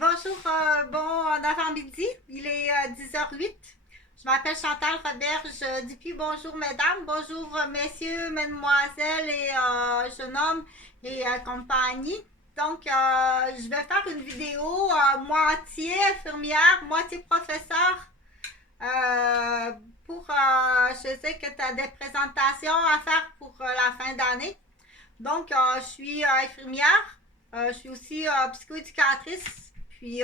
Bonjour, bon avant-midi. Il est 10h08. Je m'appelle Chantal Roberge depuis bonjour mesdames, bonjour messieurs, mesdemoiselles et jeunes hommes et compagnie. Donc, je vais faire une vidéo moitié infirmière, moitié professeur. Euh, je sais que tu as des présentations à faire pour la fin d'année. Donc, je suis infirmière. Je suis aussi psychoéducatrice. Puis,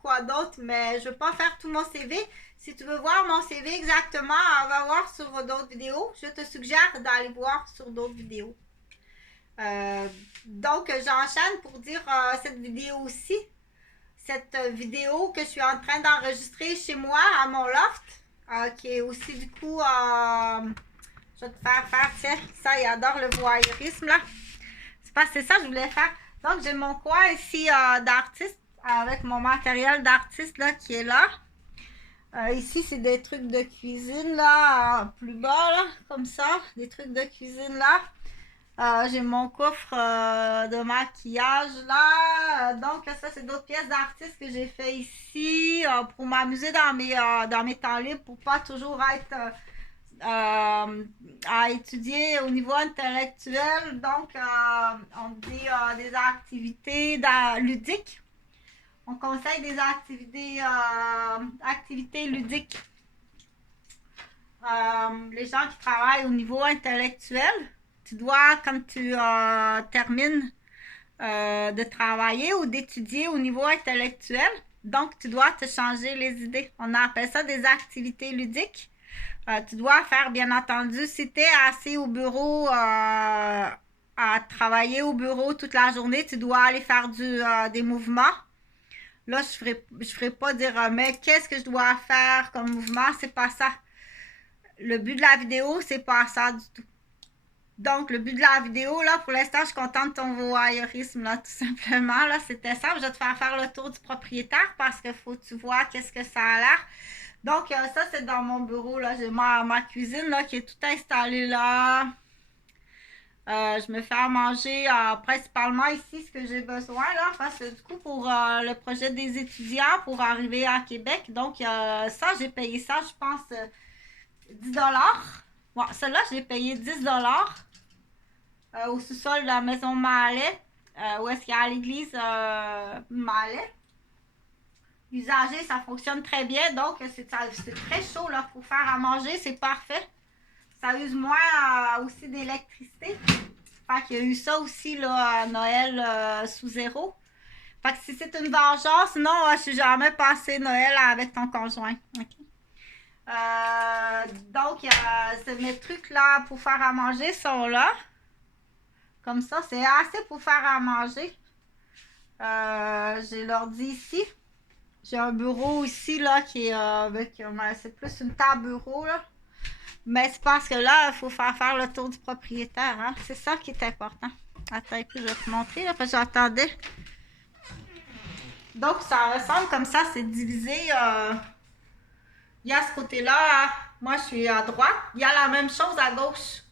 quoi d'autre? Mais je ne veux pas faire tout mon CV. Si tu veux voir mon CV exactement, on va voir sur d'autres vidéos. Je te suggère d'aller voir sur d'autres vidéos. Donc, j'enchaîne pour dire cette vidéo aussi. Cette vidéo que je suis en train d'enregistrer chez moi à mon loft, qui est aussi du coup, je vais te faire, tiens, ça, il adore le voyeurisme là. C'est ça que je voulais faire. Donc, j'ai mon coin ici d'artiste avec mon matériel d'artiste là qui est là. Ici, c'est des trucs de cuisine là, plus bas là, comme ça. Des trucs de cuisine là. J'ai mon coffre de maquillage là. Donc, ça, c'est d'autres pièces d'artiste que j'ai fait ici pour m'amuser dans mes temps libres, pour pas toujours être à étudier au niveau intellectuel. Donc, on dit des activités ludiques. On conseille des activités ludiques. Les gens qui travaillent au niveau intellectuel, tu dois, quand tu termines de travailler ou d'étudier au niveau intellectuel, donc tu dois te changer les idées. On appelle ça des activités ludiques. Tu dois faire, bien entendu, si tu es assis au bureau, à travailler au bureau toute la journée, tu dois aller faire des mouvements. Là, je ferai pas dire, mais qu'est-ce que je dois faire comme mouvement? C'est pas ça. Le but de la vidéo, c'est pas ça du tout. Donc, le but de la vidéo, là, pour l'instant, je suis contente de ton voyeurisme, là, tout simplement. Là, c'était simple. Je vais te faire le tour du propriétaire parce qu'il faut que tu vois qu'est-ce que ça a l'air. Donc, ça, c'est dans mon bureau, là. J'ai ma cuisine, là, qui est tout installée là. Je me fais à manger principalement ici ce que j'ai besoin, là, parce que du coup, pour le projet des étudiants, pour arriver à Québec, donc ça, j'ai payé ça, je pense, 10$. Bon, celle-là, j'ai payé 10$ au sous-sol de la maison Mallet, où est-ce qu'il y a l'église Mallet. L'usager, ça fonctionne très bien, donc c'est très chaud là, pour faire à manger, c'est parfait. Ça use moins aussi d'électricité. Fait qu'il y a eu ça aussi là, à Noël sous zéro. Fait que si c'est une vengeance, non, je suis jamais passé Noël avec ton conjoint. Okay. Donc, mes trucs là pour faire à manger sont là. Comme ça, c'est assez pour faire à manger. J'ai l'ordi ici. J'ai un bureau ici là qui est avec. C'est plus une table bureau là. Mais c'est parce que là, il faut faire le tour du propriétaire. Hein? C'est ça qui est important. Attends un peu, je vais te montrer là, parce que j'attendais. Donc, ça ressemble comme ça, c'est divisé. Il y a ce côté-là, moi je suis à droite. Il y a la même chose à gauche.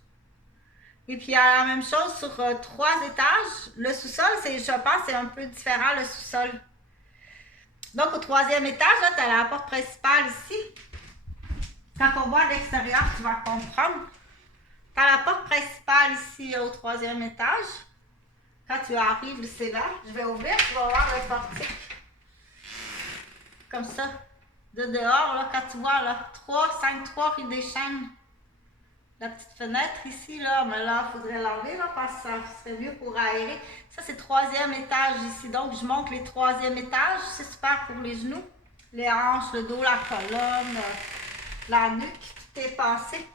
Et puis il y a la même chose sur 3 étages. Le sous-sol, je pense, c'est un peu différent le sous-sol. Donc, au 3e étage, là, tu as la porte principale ici. Quand on voit l'extérieur, tu vas comprendre. Tu as la porte principale ici au 3e étage. Quand tu arrives, c'est là. Je vais ouvrir, tu vas voir le portique. Comme ça. De dehors, là, quand tu vois, là, 3 rue des Chênes. La petite fenêtre ici, là, mais là, il faudrait l'enlever, là, parce que ça serait mieux pour aérer. Ça, c'est 3e étage ici. Donc, je monte les 3e étages. C'est super pour les genoux, les hanches, le dos, la colonne, la nuque. Tout est passé.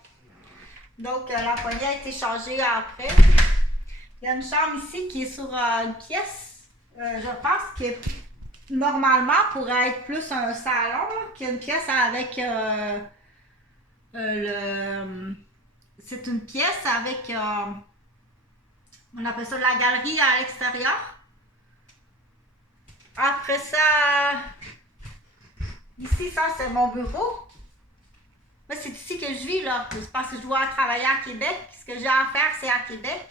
Donc, la poignée a été changée après. Il y a une chambre ici qui est sur une pièce, je pense, qui est normalement pourrait être plus un salon, qui est une pièce avec c'est une pièce avec, on appelle ça de la galerie à l'extérieur. Après ça, ici, ça, c'est mon bureau. Mais c'est ici que je vis, là. C'est parce que je dois travailler à Québec. Ce que j'ai à faire, c'est à Québec.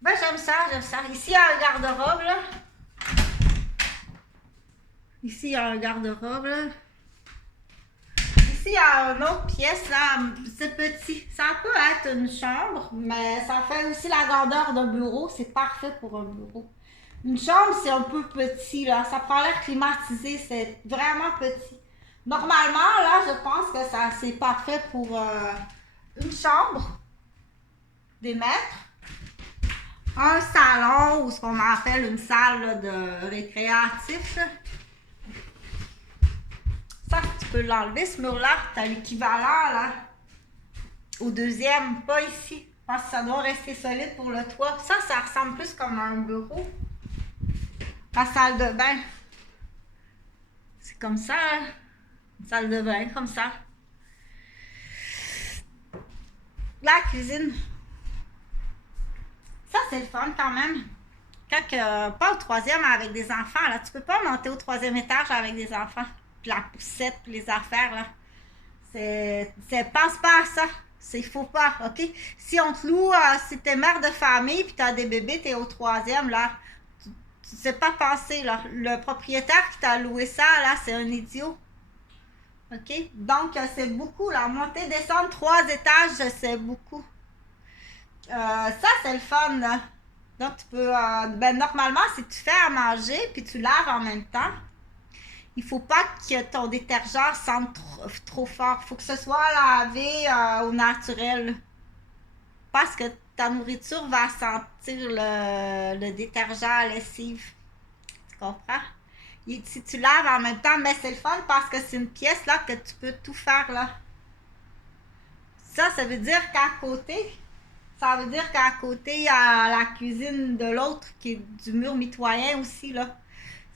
Ben, j'aime ça, j'aime ça. Ici, il y a un garde-robe, là. Ici, il y a un garde-robe, là. Ici, il y a une autre pièce, là. C'est petit. Ça peut être une chambre, mais ça fait aussi la grandeur d'un bureau. C'est parfait pour un bureau. Une chambre, c'est un peu petit, là. Ça prend l'air climatisé. C'est vraiment petit. Normalement, là, je pense que ça c'est parfait pour une chambre, des mètres, un salon ou ce qu'on appelle une salle là, de récréatif. Là. Ça, tu peux l'enlever, ce mur-là. Tu as l'équivalent là, au deuxième, pas ici. Je pense que ça doit rester solide pour le toit. Ça ressemble plus comme un bureau. La salle de bain. C'est comme ça, hein? Une salle de bain, comme ça. La cuisine. Ça, c'est le fun quand même. Pas au troisième avec des enfants, là. Tu peux pas monter au troisième étage avec des enfants. Puis la poussette, puis les affaires, là. Pense pas à ça. Il faut pas, OK? Si on te loue, si t'es mère de famille, puis t'as des bébés, t'es au troisième, là. Tu sais pas penser, là. Le propriétaire qui t'a loué ça, là, c'est un idiot. OK? Donc, c'est beaucoup, là. Monter, descendre 3 étages, c'est beaucoup. Ça, c'est le fun, là. Donc, tu peux... normalement, si tu fais à manger puis tu laves en même temps, il faut pas que ton détergent sente trop fort. Il faut que ce soit lavé au naturel. Parce que ta nourriture va sentir le détergent à lessive. Tu comprends? Si tu laves en même temps, mais c'est le fun parce que c'est une pièce là que tu peux tout faire là. Ça veut dire qu'à côté... Ça veut dire qu'à côté, il y a la cuisine de l'autre qui est du mur mitoyen aussi, là.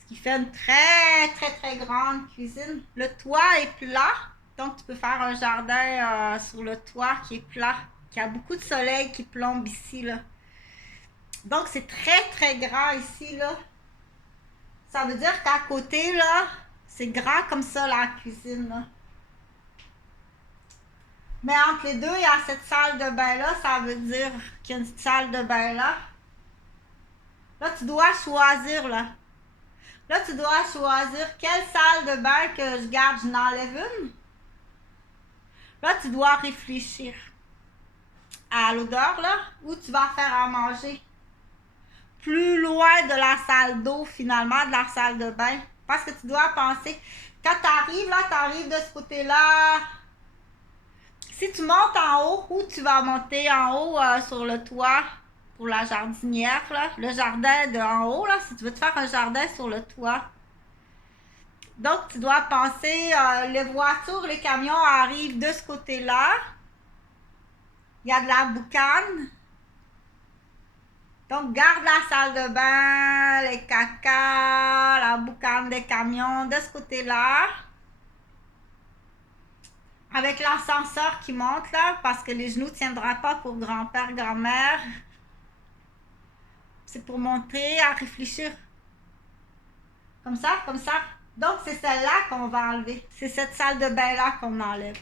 Ce qui fait une très, très, très grande cuisine. Le toit est plat, donc tu peux faire un jardin sur le toit qui est plat, qui a beaucoup de soleil qui plombe ici, là. Donc, c'est très, très grand ici, là. Ça veut dire qu'à côté, là, c'est grand comme ça, la cuisine, là. Mais entre les deux, il y a cette salle de bain-là. Ça veut dire qu'il y a une salle de bain là. Là, tu dois choisir, là. Là, tu dois choisir quelle salle de bain que je garde. Je n'enlève une. Là, tu dois réfléchir à l'odeur, là, où tu vas faire à manger. Plus loin de la salle d'eau, finalement, de la salle de bain. Parce que tu dois penser, quand tu arrives, là, tu arrives de ce côté-là. Si tu montes en haut, où tu vas monter en haut sur le toit pour la jardinière, là, le jardin de en haut, là, si tu veux te faire un jardin sur le toit. Donc, tu dois penser, les voitures, les camions arrivent de ce côté-là. Il y a de la boucane. Donc, garde la salle de bain, les caca, la boucane des camions de ce côté-là. Avec l'ascenseur qui monte là, parce que les genoux ne tiendront pas pour grand-père, grand-mère. C'est pour montrer, à réfléchir. Comme ça, comme ça. Donc, c'est celle-là qu'on va enlever. C'est cette salle de bain-là qu'on enlève.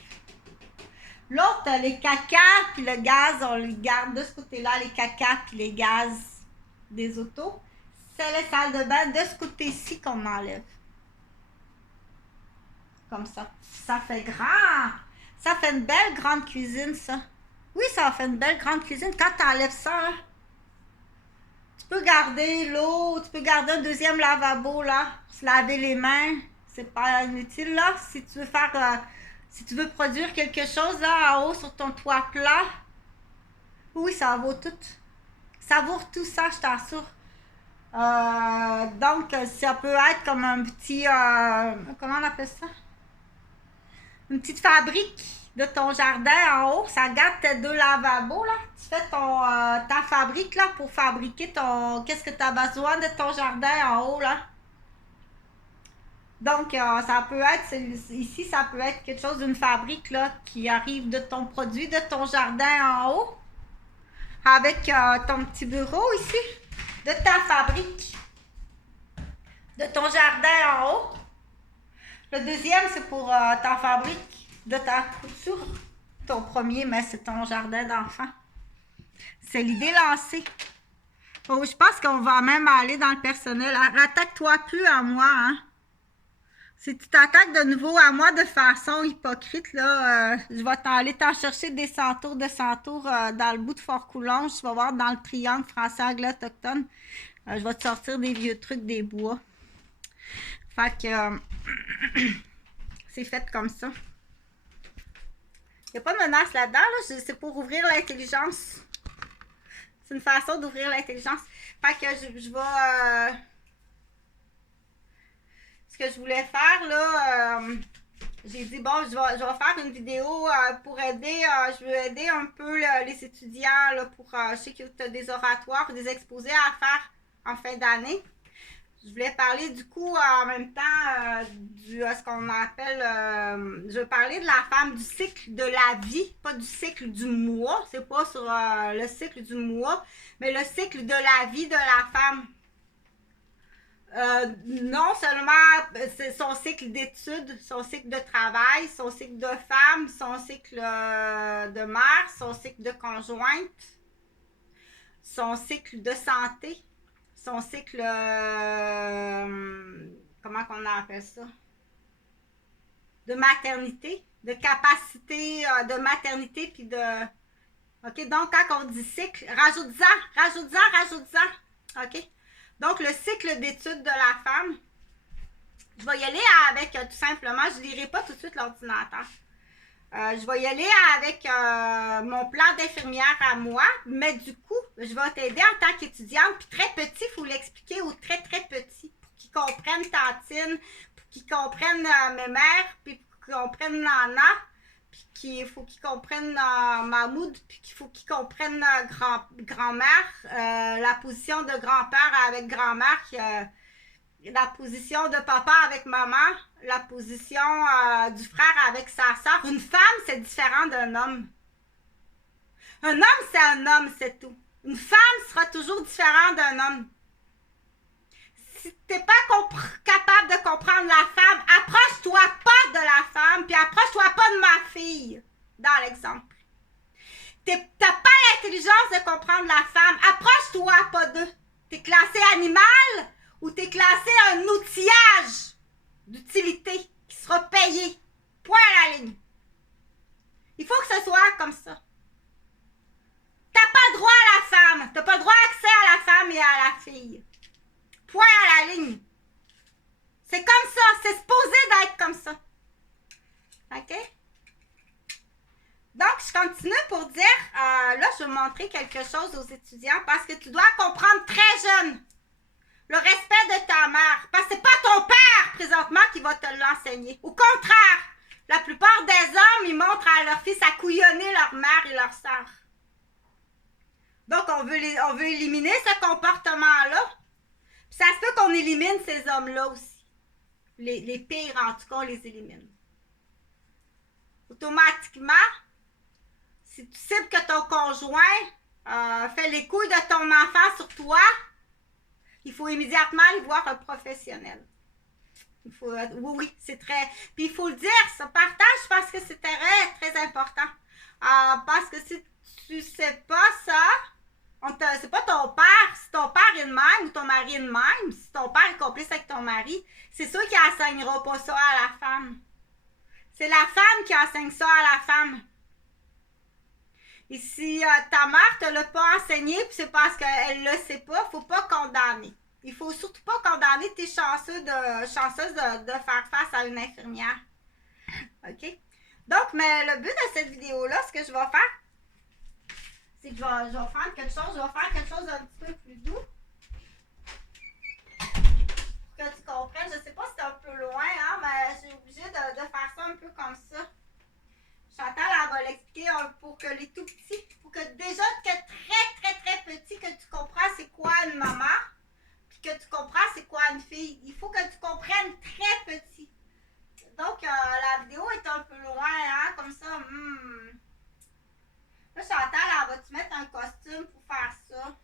L'autre, les caca puis le gaz, on les garde de ce côté-là, les caca puis les gaz des autos. C'est les salles de bain de ce côté-ci qu'on enlève. Comme ça. Ça fait grand. Ça fait une belle grande cuisine, ça. Oui, ça fait une belle grande cuisine. Quand tu enlèves ça, là, tu peux garder l'eau, tu peux garder un deuxième lavabo, là, se laver les mains. C'est pas inutile, là. Si tu veux faire, si tu veux produire quelque chose, là, en haut, sur ton toit plat, oui, ça vaut tout. Ça vaut tout ça, je t'assure. Donc, ça peut être comme un petit, comment on appelle ça? Une petite fabrique de ton jardin en haut. Ça garde tes 2 lavabos, là. Tu fais ta fabrique, là, pour fabriquer ton... Qu'est-ce que tu as besoin de ton jardin en haut, là. Donc, ça peut être... Ici, ça peut être quelque chose d'une fabrique, là, qui arrive de ton produit, de ton jardin en haut. Avec ton petit bureau, ici. De ta fabrique. De ton jardin en haut. Le deuxième, c'est pour ta fabrique de ta couture. Ton premier, mais c'est ton jardin d'enfant. C'est l'idée lancée. Oh, je pense qu'on va même aller dans le personnel. Attaque-toi plus à moi, hein. Si tu t'attaques de nouveau à moi de façon hypocrite, là, je vais aller t'en chercher des centaures de centaures dans le bout de Fort-Coulonge. Tu vas voir dans le triangle français anglais autochtone. Je vais te sortir des vieux trucs des bois. Fait que c'est fait comme ça. Il n'y a pas de menace là-dedans, là. C'est pour ouvrir l'intelligence. C'est une façon d'ouvrir l'intelligence. Fait que je vais... ce que je voulais faire, là... j'ai dit, bon, je vais faire une vidéo pour aider... je veux aider un peu les étudiants, là, pour... je sais que tu as des oratoires, des exposés à faire en fin d'année. Je voulais parler du coup en même temps du ce qu'on appelle, je veux parler de la femme, du cycle de la vie, pas du cycle du mois, c'est pas sur le cycle du mois, mais le cycle de la vie de la femme. Non seulement c'est son cycle d'études, son cycle de travail, son cycle de femme, son cycle de mère, son cycle de conjointe, son cycle de santé. Son cycle, comment qu'on appelle ça? De maternité, de capacité de maternité, puis de... OK, donc quand on dit cycle, rajoute-en. OK? Donc, le cycle d'études de la femme, je vais y aller avec, tout simplement, je ne lirai pas tout de suite l'ordinateur. Je vais y aller avec mon plan d'infirmière à moi, mais du coup, je vais t'aider en tant qu'étudiante. Puis très petit, il faut l'expliquer aux très très petits pour qu'ils comprennent Tantine, pour qu'ils comprennent mes mères, puis pour qu'ils comprennent Nana, puis qu'il faut qu'ils comprennent Mahmoud, puis qu'il faut qu'ils comprennent grand-mère, la position de grand-père avec grand-mère la position de papa avec maman, la position du frère avec sa soeur. Une femme, c'est différent d'un homme. Un homme, c'est un homme, c'est tout. Une femme sera toujours différente d'un homme. Si tu n'es pas capable de comprendre la femme, approche-toi pas de la femme, puis approche-toi pas de ma fille, dans l'exemple. Tu n'as pas l'intelligence de comprendre la femme, approche-toi pas d'eux. Tu es classé animal, ou tu es classé un outillage d'utilité qui sera payé. Point à la ligne. Il faut que ce soit comme ça. T'as pas le droit à la femme. T'as pas le droit d'accès à la femme et à la fille. Point à la ligne. C'est comme ça. C'est supposé d'être comme ça. OK? Donc, je continue pour dire, là, je vais montrer quelque chose aux étudiants parce que tu dois comprendre très jeune le respect de ta mère. Parce que c'est pas ton père, présentement, qui va te l'enseigner. Au contraire, la plupart des hommes, ils montrent à leurs fils à couillonner leur mère et leur sœur. Donc, on veut éliminer ce comportement-là. Puis ça se peut qu'on élimine ces hommes-là aussi. Les pires, en tout cas, on les élimine. Automatiquement, si tu cibles que ton conjoint fait les couilles de ton enfant sur toi, il faut immédiatement aller voir un professionnel. Il faut, oui, c'est très... Puis il faut le dire, ce partage, parce que c'est très, très important. Parce que si tu sais pas ça, c'est pas ton père. Si ton père est de même ou ton mari est de même, si ton père est complice avec ton mari, c'est sûr qu'il n'enseignera pas ça à la femme. C'est la femme qui enseigne ça à la femme. Et si ta mère ne te l'a pas enseigné, puis c'est parce qu'elle ne le sait pas, il ne faut pas condamner. Il ne faut surtout pas condamner tes chanceuse de faire face à une infirmière. OK? Donc, mais le but de cette vidéo-là, ce que je vais faire, c'est que je vais faire quelque chose d'un petit peu plus doux. Pour que tu comprennes. Je ne sais pas si c'est un peu loin, hein, mais j'ai obligé de faire ça un peu comme ça. Chantal, elle va l'expliquer pour que les tout petits, pour que déjà que très petit, que tu comprends c'est quoi une maman, puis que tu comprends c'est quoi une fille. Il faut que tu comprennes très petit. Donc, la vidéo est un peu loin, hein, comme ça. Là, Chantal, elle va te mettre un costume pour faire ça.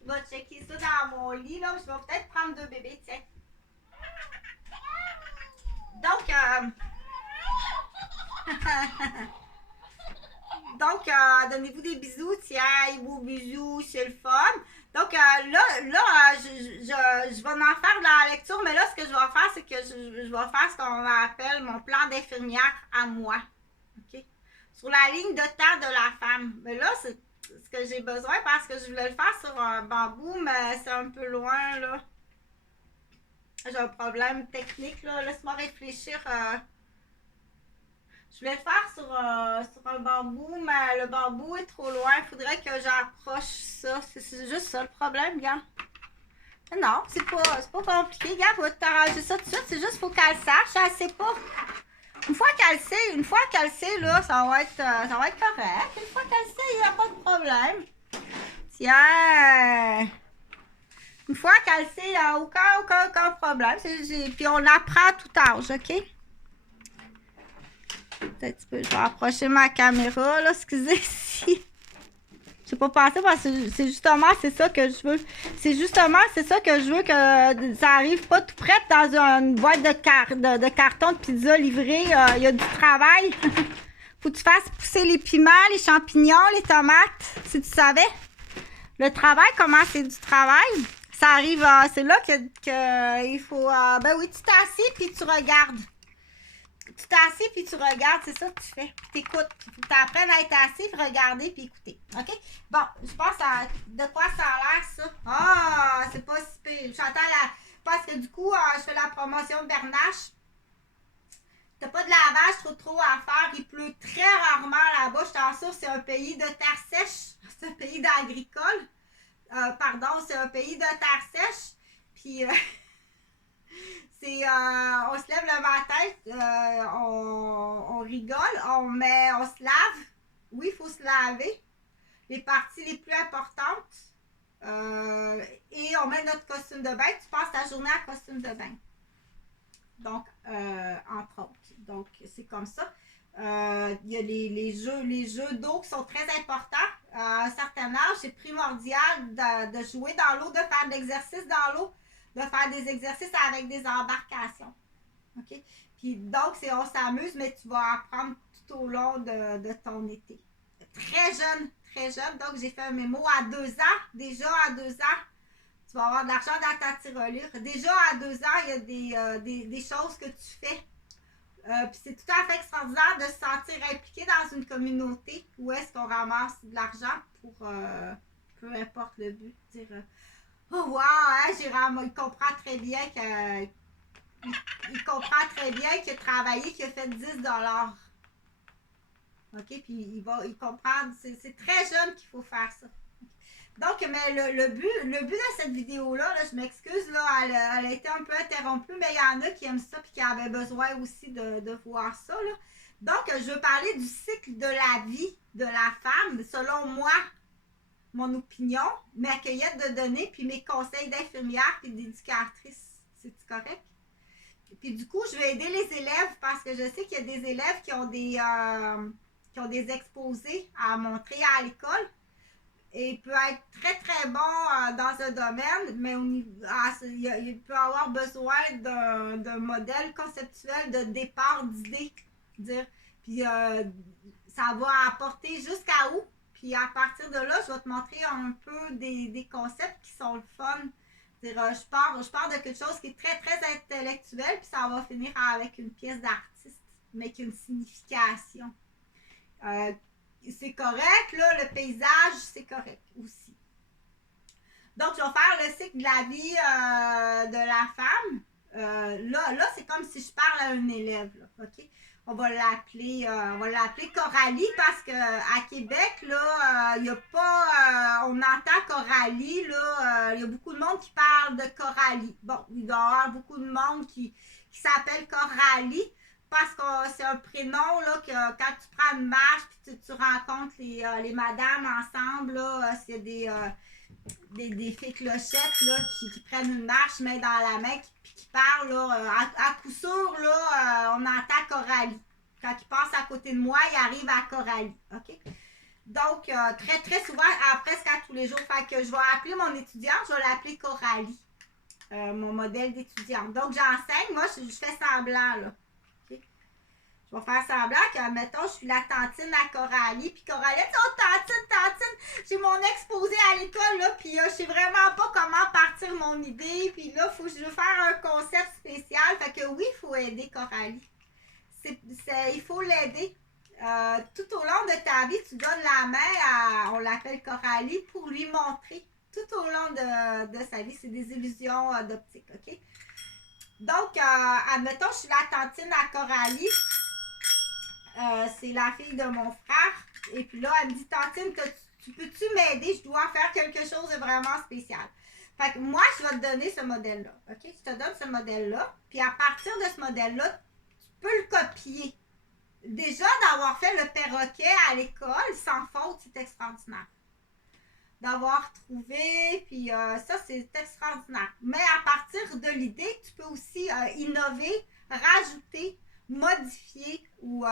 Je vais checker ça dans mon lit, là. Je vais peut-être prendre 2 bébés, tiens. Donc, donnez-vous des bisous, tiens, beaux bisous, c'est le fun. Donc, je vais en faire dans la lecture, mais là, ce que je vais faire, c'est que je vais faire ce qu'on appelle mon plan d'infirmière à moi. OK? Sur la ligne de temps de la femme. Mais là, c'est ce que j'ai besoin parce que je voulais le faire sur un bambou, mais c'est un peu loin, là. J'ai un problème technique, là. Laisse-moi réfléchir. Je voulais le faire sur un bambou, mais le bambou est trop loin. Il faudrait que j'approche ça. C'est juste ça le problème, gars. Non, c'est pas compliqué, gars. Va t'arranger ça tout de suite. C'est juste faut qu'elle sache. Elle sait pas. Une fois qu'elle sait, là, ça va être correct. Une fois qu'elle sait, il n'y a pas de problème. Tiens. Une fois qu'elle sait, il n'y a aucun problème. Puis on apprend à tout âge, OK? Peut-être un peu, je vais approcher ma caméra, là, excusez si. Je sais pas penser parce que c'est justement c'est ça que je veux. C'est ça que je veux que ça arrive pas tout près dans une boîte de carton de pizza livrée. Il y a du travail. Faut que tu fasses pousser les piments, les champignons, les tomates. Si tu savais. Le travail, comment c'est du travail. Ça arrive, c'est là que il faut. Ben oui, tu t'assis puis tu regardes. Tu t'assis puis tu regardes, c'est ça que tu fais. Puis t'écoutes. Il faut que tu apprennes à être assis, puis regarder, puis écouter. OK? Bon, je pense à de quoi ça a l'air, ça. Ah, c'est pas si pire. J'entends la. Parce que du coup, je fais la promotion de Bernache. T'as pas de lavage trop à faire. Il pleut très rarement là-bas. Je t'en sûre, c'est un pays de terre sèche. C'est un pays d'agricole. Pardon, c'est un pays de terre sèche. Puis. On se lève le matin, on rigole, on se lave. Oui, il faut se laver. Les parties les plus importantes. Et on met notre costume de bain. Tu passes ta journée en costume de bain. Donc, entre autres. Donc, c'est comme ça. Il y a les jeux d'eau qui sont très importants. À un certain âge, c'est primordial de jouer dans l'eau, de faire de l'exercice dans l'eau, de faire des exercices avec des embarcations. OK? Puis donc, on s'amuse, mais tu vas apprendre tout au long de ton été. Très jeune, très jeune. Donc, j'ai fait un mémo à 2 ans. Déjà à 2 ans, tu vas avoir de l'argent dans ta tirelire. Déjà à 2 ans, il y a des choses que tu fais. Puis c'est tout à fait extraordinaire de se sentir impliqué dans une communauté où est-ce qu'on ramasse de l'argent pour peu importe le but. Dire oh wow, hein, il comprend très bien qu'il a travaillé, qu'il a fait 10 $. OK, puis il comprend, c'est très jeune qu'il faut faire ça. Donc, mais le but de cette vidéo-là, je m'excuse, là, elle a été un peu interrompue, mais il y en a qui aiment ça et qui avaient besoin aussi de voir ça, là. Donc, je veux parler du cycle de la vie de la femme, selon moi, mon opinion, mes cueillettes de données, puis mes conseils d'infirmière et d'éducatrice. C'est-tu correct? Puis du coup, je vais aider les élèves parce que je sais qu'il y a des élèves qui ont des exposés à montrer à l'école. Et il peut être très, très bon dans un domaine, mais il peut avoir besoin d'un modèle conceptuel de départ d'idées. Puis ça va apporter jusqu'à où? Puis à partir de là, je vais te montrer un peu des concepts qui sont le fun. Je pars de quelque chose qui est très, très intellectuel, puis ça va finir avec une pièce d'artiste, mais qui a une signification. C'est correct, là, le paysage, c'est correct aussi. Donc, je vais faire le cycle de la vie de la femme. Là, c'est comme si je parle à un élève, là, OK? On va l'appeler Coralie parce qu'à Québec, là, il n'y a pas... on entend Coralie, là, il y a beaucoup de monde qui parle de Coralie. Bon, il doit y avoir beaucoup de monde qui s'appelle Coralie. Parce que c'est un prénom là, que quand tu prends une marche puis tu rencontres les madames ensemble, là, c'est des filles clochettes là, qui prennent une marche main dans la main puis qui parlent. Là, à coup sûr, là, on entend Coralie. Quand ils passent à côté de moi, ils arrivent à Coralie. OK? Donc, très, très souvent, presque à tous les jours, fait que je vais appeler mon étudiante, je vais l'appeler Coralie. Mon modèle d'étudiante. Donc, j'enseigne. Moi, je fais semblant, là. Je vais faire semblant que, mettons, je suis la tantine à Coralie, puis Coralie dit, oh, tantine, j'ai mon exposé à l'école, là, puis je sais vraiment pas comment partir mon idée, puis là, je veux faire un concept spécial, fait que oui, il faut aider Coralie. Il faut l'aider. Tout au long de ta vie, tu donnes la main à, on l'appelle Coralie, pour lui montrer tout au long de sa vie. C'est des illusions d'optique, OK? Donc, admettons, je suis la tantine à Coralie. C'est la fille de mon frère. Et puis là, elle me dit, tantine, tu peux-tu m'aider? Je dois faire quelque chose de vraiment spécial. Fait que moi, je vais te donner ce modèle-là. OK? Je te donne ce modèle-là. Puis à partir de ce modèle-là, tu peux le copier. Déjà, d'avoir fait le perroquet à l'école sans faute, c'est extraordinaire. D'avoir trouvé, puis ça, c'est extraordinaire. Mais à partir de l'idée, tu peux aussi innover, rajouter, modifier ou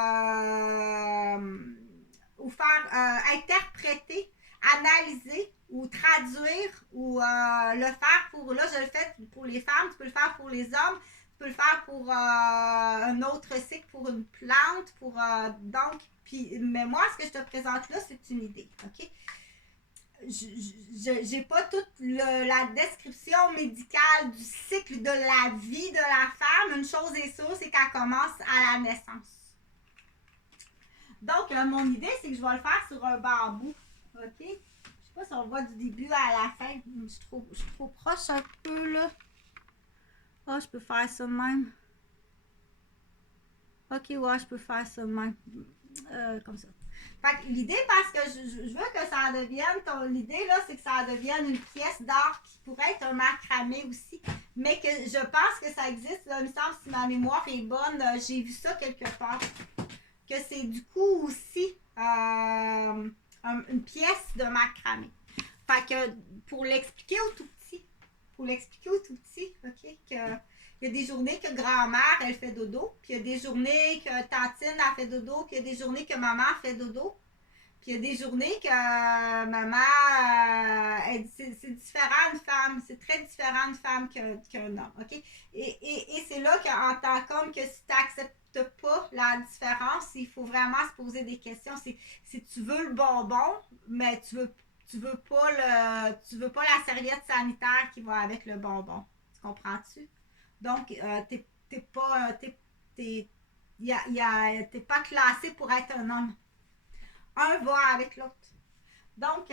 faire interpréter, analyser ou traduire ou le faire pour, là, je le fais pour les femmes, tu peux le faire pour les hommes, tu peux le faire pour un autre cycle, pour une plante, pour donc, puis, mais moi, ce que je te présente là, c'est une idée, OK? J'ai pas toute la description médicale du cycle de la vie de la femme. Une chose est sûre, c'est qu'elle commence à la naissance. Donc, mon idée, c'est que je vais le faire sur un bambou, OK? Je sais pas si on voit du début à la fin. Je suis trop proche un peu, là. Ah, je peux faire ça de même. OK, ouais, je peux faire ça de même. Comme ça. Fait que l'idée, parce que je veux que ça devienne, l'idée là, c'est que ça devienne une pièce d'art qui pourrait être un macramé aussi, mais que je pense que ça existe, là, il me semble, si ma mémoire est bonne, j'ai vu ça quelque part, que c'est du coup aussi une pièce de macramé. Fait que pour l'expliquer au tout petit, OK, que il y a des journées que grand-mère, elle fait dodo, puis il y a des journées que tantine, elle fait dodo, puis il y a des journées que maman fait dodo, puis il y a des journées que maman, c'est différent une femme, c'est très différent une femme qu'un homme, OK? Et c'est là qu'en tant qu'homme, que si tu n'acceptes pas la différence, il faut vraiment se poser des questions. Si tu veux le bonbon, mais tu veux pas la serviette sanitaire qui va avec le bonbon. Tu comprends-tu? Donc, t'es pas classé pour être un homme. Un va avec l'autre. Donc,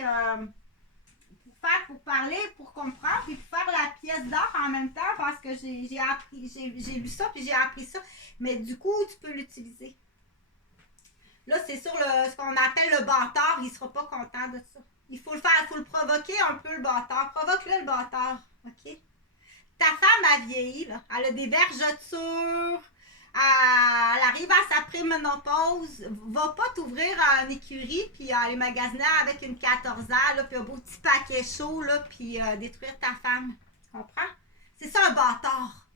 pour parler, pour comprendre, puis pour faire la pièce d'art en même temps, parce que j'ai lu ça, puis j'ai appris ça, mais du coup, tu peux l'utiliser. Là, c'est sur ce qu'on appelle le bâtard, il sera pas content de ça. Il faut le provoquer un peu, le bâtard. Provoque-le, le bâtard, OK? Ta femme a vieilli, là. Elle a des vergetures. Elle arrive à sa préménopause. Va pas t'ouvrir à une écurie puis aller magasiner avec une 14 ans, là, puis un beau petit paquet chaud, là, puis détruire ta femme. Tu comprends? C'est ça un bâtard.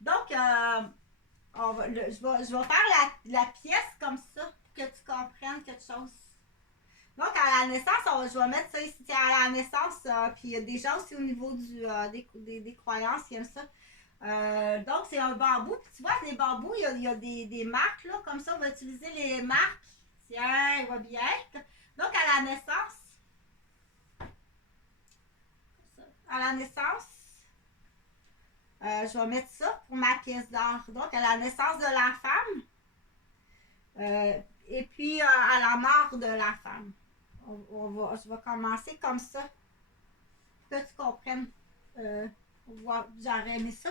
Donc, je vais faire la pièce comme ça pour que tu comprennes quelque chose. Donc, à la naissance, je vais mettre ça ici. À la naissance, puis il y a des gens aussi au niveau des croyances qui aiment ça. Donc, c'est un bambou. Puis tu vois, les bambous, il y a des marques, là. Comme ça, on va utiliser les marques. Tiens, il va bien être. Donc, à la naissance, je vais mettre ça pour ma pièce d'art. Donc, à la naissance de la femme, et puis à la mort de la femme. Je vais commencer comme ça pour que tu comprennes. J'aurais aimé ça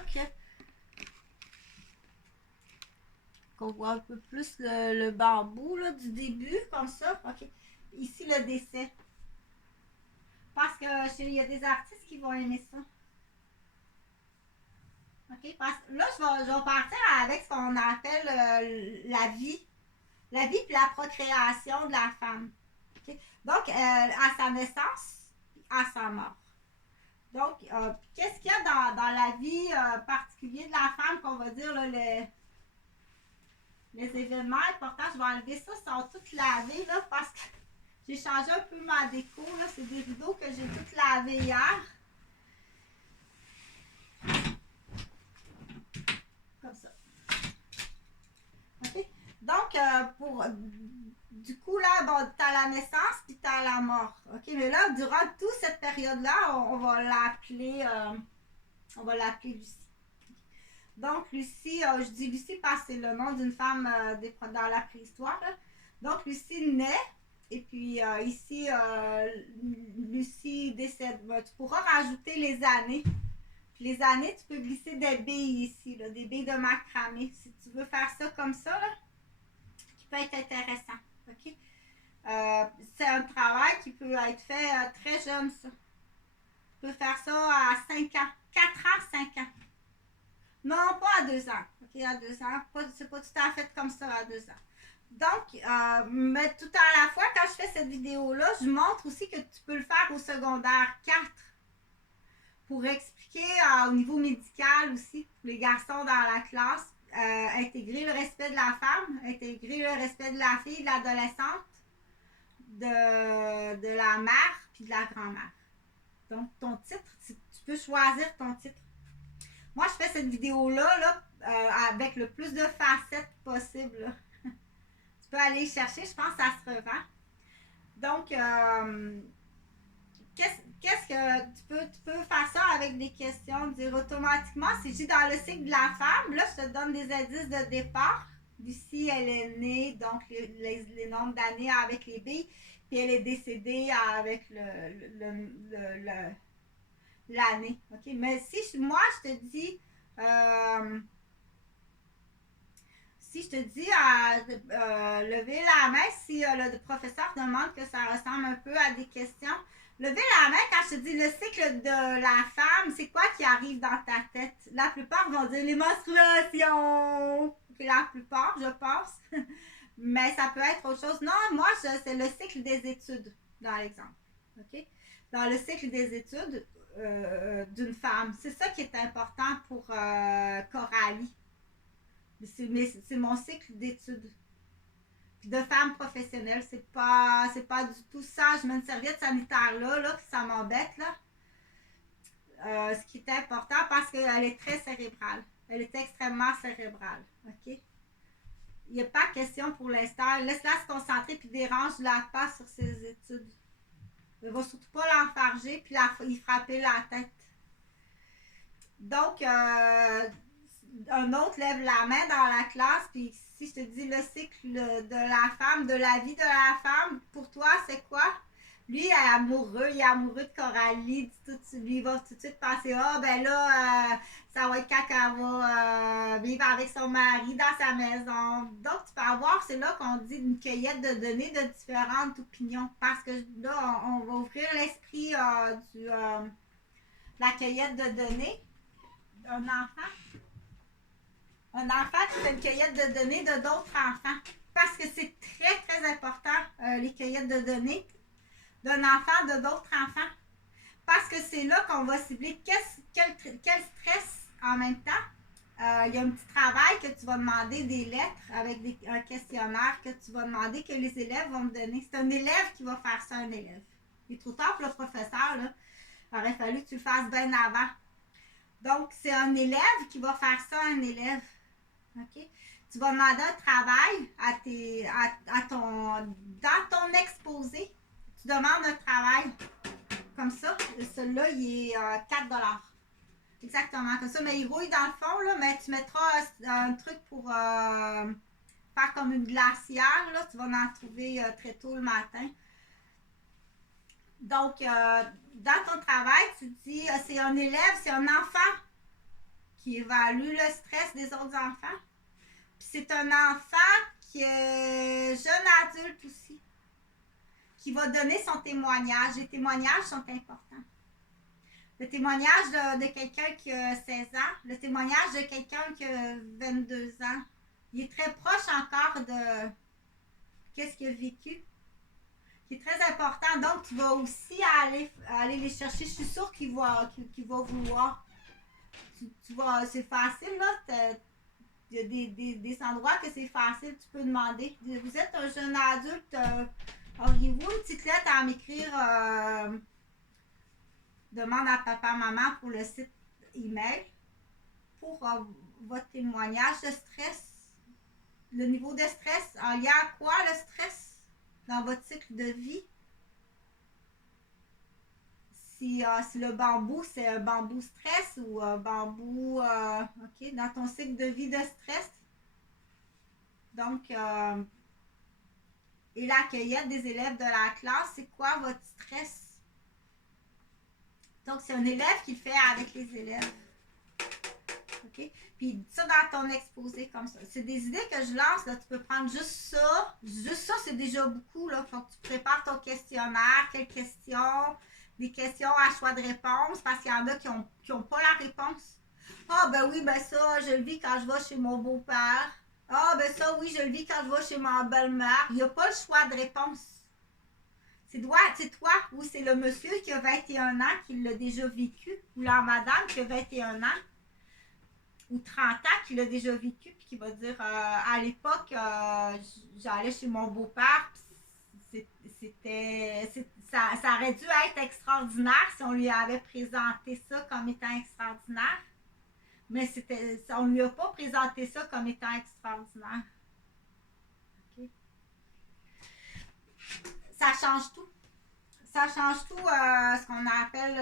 qu'on voit un peu plus le bambou là, du début, comme ça. OK. Ici, le décès. Parce que il y a des artistes qui vont aimer ça. OK. Parce que là, je vais partir avec ce qu'on appelle la vie. La vie puis la procréation de la femme. Okay? Donc, à sa naissance, à sa mort. Donc, qu'est-ce qu'il y a dans la vie particulière de la femme qu'on va dire, là, les événements importants? Je vais enlever ça, ils sont toutes lavés, là, parce que j'ai changé un peu ma déco, là. C'est des rideaux que j'ai toutes lavés hier. Comme ça. Donc, du coup, là, bon, tu as la naissance puis tu as la mort. OK? Mais là, durant toute cette période-là, on va l'appeler Lucie. Donc, Lucie, je dis Lucie parce que c'est le nom d'une femme dans la préhistoire. Là. Donc, Lucie naît. Et puis ici, Lucie décède. Tu pourras rajouter les années. Puis les années, tu peux glisser des billes ici, là, des billes de macramé. Si tu veux faire ça comme ça, là, qui peut être intéressant. OK? C'est un travail qui peut être fait très jeune, ça. Tu peux faire ça à 5 ans. 4 ans, 5 ans. Non, pas à 2 ans. OK, à 2 ans. C'est pas tout à fait comme ça à 2 ans. Donc, mais tout à la fois, quand je fais cette vidéo-là, je montre aussi que tu peux le faire au secondaire 4 pour expliquer au niveau médical aussi, pour les garçons dans la classe, intégrer le respect de la femme, intégrer le respect de la fille, de l'adolescente, de la mère puis de la grand-mère. Donc, ton titre, tu peux choisir ton titre. Moi, je fais cette vidéo-là là, avec le plus de facettes possible. Là. Tu peux aller chercher, je pense que ça se revend. Donc, qu'est-ce que tu peux faire ça avec des questions, dire automatiquement, si je dis dans le cycle de la femme, là, je te donne des indices de départ. Lucie, elle est née, donc les nombres d'années avec les billes, puis elle est décédée avec l'année. OK? Mais si moi, je te dis... si je te dis à lever la main, si le professeur demande que ça ressemble un peu à des questions, lever la main quand je te dis le cycle de la femme, c'est quoi qui arrive dans ta tête? La plupart vont dire les menstruations. Okay, la plupart, je pense. Mais ça peut être autre chose. Non, moi, c'est le cycle des études, dans l'exemple. OK? Dans le cycle des études d'une femme. C'est ça qui est important pour Coralie. C'est mon cycle d'études. Puis de femme professionnelle, c'est pas du tout ça. Je mets une serviette sanitaire là ça m'embête, là. Ce qui est important parce qu'elle est très cérébrale. Elle est extrêmement cérébrale. OK? Il n'y a pas question pour l'instant. Laisse-la se concentrer puis dérange-la pas sur ses études. Elle va surtout pas l'enfarger puis y frapper la tête. Donc, un autre lève la main dans la classe, puis si je te dis le cycle de la femme, de la vie de la femme, pour toi, c'est quoi? Lui, il est amoureux de Coralie, lui, il va tout de suite penser, ben là, ça va être quand elle va vivre avec son mari dans sa maison. Donc, tu peux avoir, c'est là qu'on dit une cueillette de données de différentes opinions, parce que là, on va ouvrir l'esprit la cueillette de données d'un enfant. Un enfant qui fait une cueillette de données de d'autres enfants. Parce que c'est très, très important, les cueillettes de données d'un enfant, de d'autres enfants. Parce que c'est là qu'on va cibler quel stress en même temps. Il y a un petit travail que tu vas demander des lettres avec un questionnaire que tu vas demander que les élèves vont me donner. C'est un élève qui va faire ça, un élève. Il est trop tard pour le professeur, là. Il aurait fallu que tu le fasses bien avant. Donc, c'est un élève qui va faire ça, un élève. OK? Tu vas demander un travail dans ton exposé. Tu demandes un travail comme ça. Celui-là, il est 4 $. Exactement, comme ça. Mais il rouille dans le fond, là, mais tu mettras un truc pour faire comme une glacière. Là. Tu vas en trouver très tôt le matin. Donc, dans ton travail, tu dis, c'est un élève, c'est un enfant qui évalue le stress des autres enfants. Puis c'est un enfant qui est jeune adulte aussi, qui va donner son témoignage. Les témoignages sont importants. Le témoignage de quelqu'un qui a 16 ans, le témoignage de quelqu'un qui a 22 ans, il est très proche encore de qu'est-ce qu'il a vécu, qui est très important. Donc, tu vas aussi aller les chercher. Je suis sûre qu'il va vouloir. Tu vas, c'est facile, là. Il y a des endroits que c'est facile, tu peux demander. Vous êtes un jeune adulte, auriez-vous une petite lettre à m'écrire demande à papa, maman pour le site email pour votre témoignage de stress le niveau de stress, en lien à quoi le stress dans votre cycle de vie? Si le bambou, c'est un bambou stress ou un bambou, OK, dans ton cycle de vie de stress. Donc, et la cueillette des élèves de la classe, c'est quoi votre stress? Donc, c'est un élève qui le fait avec les élèves. OK? Puis ça dans ton exposé comme ça. C'est des idées que je lance, là. Tu peux prendre juste ça. Juste ça, c'est déjà beaucoup, là. Faut que tu prépares ton questionnaire. Quelles questions? Des questions à choix de réponse, parce qu'il y en a qui ont pas la réponse. Ah, ben oui, ben ça, je le vis quand je vais chez mon beau-père. Ah, ben ça, oui, je le vis quand je vais chez ma belle-mère. Il n'y a pas le choix de réponse. C'est toi ou c'est le monsieur qui a 21 ans qui l'a déjà vécu, ou la madame qui a 21 ans, ou 30 ans qui l'a déjà vécu, puis qui va dire à l'époque, j'allais chez mon beau-père, ça aurait dû être extraordinaire si on lui avait présenté ça comme étant extraordinaire. Mais on ne lui a pas présenté ça comme étant extraordinaire. Okay. Ça change tout. Ça change tout, ce qu'on appelle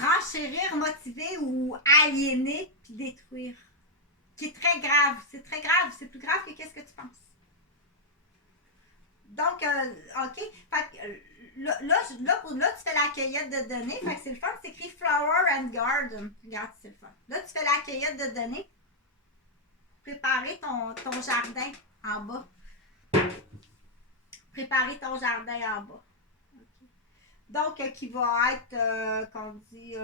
renchérir, motiver ou aliéner puis détruire. Qui est très grave. C'est très grave. C'est plus grave que qu'est-ce que tu penses. Donc, OK. Fait que, là, tu fais la cueillette de données. Fait que c'est le fun. C'est écrit Flower and Garden. Regarde, c'est le fun. Là, tu fais la cueillette de données. Préparer ton jardin en bas. Préparer ton jardin en bas. Okay. Donc, qui va être, qu'on dit,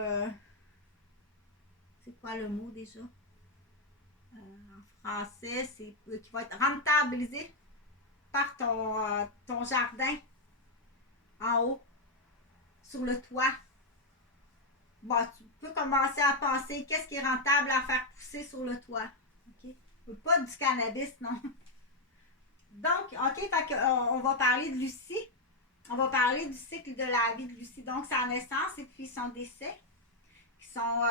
c'est quoi le mot déjà? En français, c'est qui va être rentabilisé par ton jardin en haut, sur le toit. Bon, tu peux commencer à penser qu'est-ce qui est rentable à faire pousser sur le toit. Okay? Pas du cannabis, non. Donc, OK, fait que, on va parler de Lucie. On va parler du cycle de la vie de Lucie. Donc, sa naissance et puis son décès, qui sont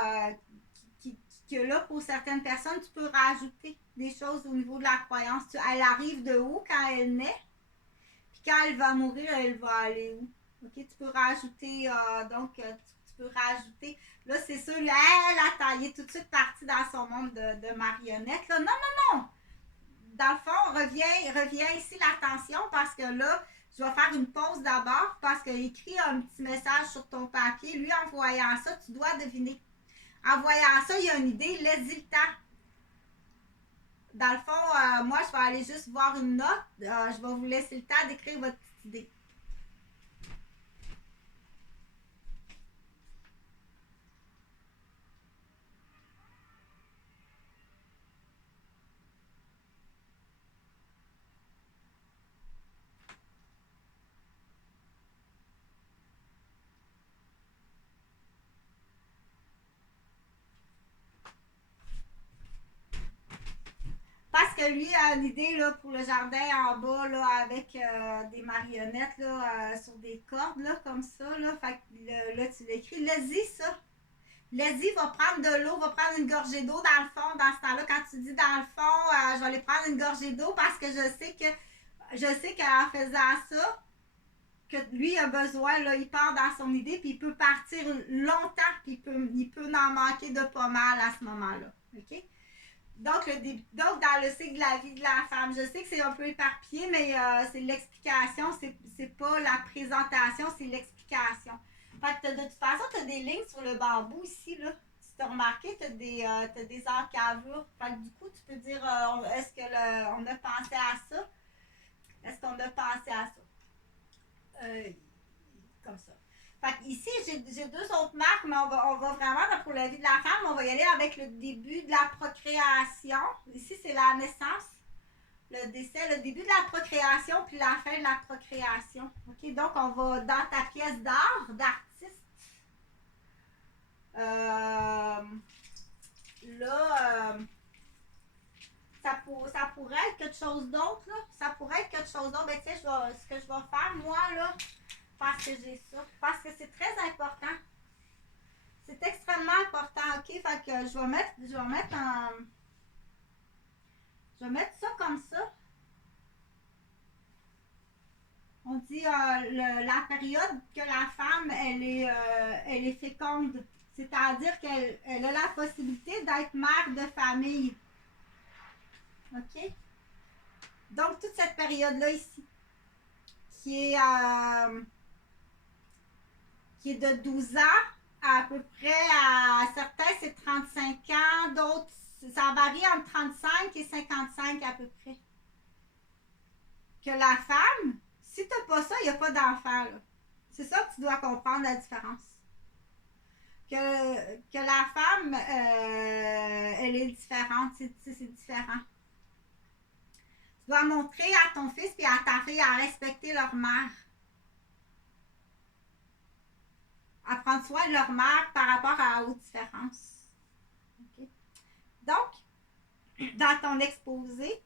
que là, pour certaines personnes, tu peux rajouter des choses au niveau de la croyance. Elle arrive de où quand elle naît? Puis quand elle va mourir, elle va aller où? OK, tu peux rajouter, tu peux rajouter. Là, c'est sûr, là, elle a taillé tout de suite partie dans son monde de marionnettes. Là. Non, non, non! Dans le fond, reviens ici l'attention parce que là, je vais faire une pause d'abord parce qu'il écrit un petit message sur ton papier. Lui, en voyant ça, tu dois deviner. En voyant ça, il y a une idée, laisse-y le temps. Dans le fond, moi, je vais aller juste voir une note. Je vais vous laisser le temps d'écrire votre petite idée. Parce que lui a une idée là, pour le jardin en bas là, avec des marionnettes là, sur des cordes là, comme ça. Là, fait que là, tu l'écris. Laisse-y ça. Laisse-y va prendre de l'eau, va prendre une gorgée d'eau dans le fond. Dans ce temps-là, quand tu dis dans le fond, je vais aller prendre une gorgée d'eau parce que je sais qu'en faisant ça, que lui a besoin, là, il part dans son idée, puis il peut partir longtemps, puis il peut en manquer de pas mal à ce moment-là. OK? Donc, dans le cycle de la vie de la femme, je sais que c'est un peu éparpillé, mais c'est l'explication, c'est pas la présentation, c'est l'explication. Fait que de toute façon, tu as des lignes sur le bambou ici, là. Si tu as remarqué, tu as des encavures. Fait que du coup, tu peux dire, est-ce qu'on a pensé à ça? Est-ce qu'on a pensé à ça? Comme ça. Fait que ici, j'ai deux autres marques, mais on va vraiment, pour la vie de la femme, on va y aller avec le début de la procréation. Ici, c'est la naissance, le décès, le début de la procréation, puis la fin de la procréation. OK, donc on va dans ta pièce d'art, d'artiste. Là, ça pourrait être quelque chose d'autre, là. Ça pourrait être quelque chose d'autre. Ben, tu sais, ce que je vais faire, moi, là, parce que j'ai ça. Parce que c'est très important. C'est extrêmement important, OK? Fait que je vais mettre ça comme ça. On dit la période que la femme, elle est féconde. C'est-à-dire qu'elle a la possibilité d'être mère de famille. OK? Donc, toute cette période-là ici, qui est, euh, qui est de 12 ans à peu près à certains, c'est 35 ans, d'autres, ça varie entre 35 et 55 à peu près. Que la femme, si tu n'as pas ça, il n'y a pas d'enfant. C'est ça que tu dois comprendre la différence. Que la femme, elle est différente, c'est différent. Tu dois montrer à ton fils et à ta fille à respecter leur mère. À prendre soin de leur mère par rapport aux différences. Okay? Donc, dans ton exposé,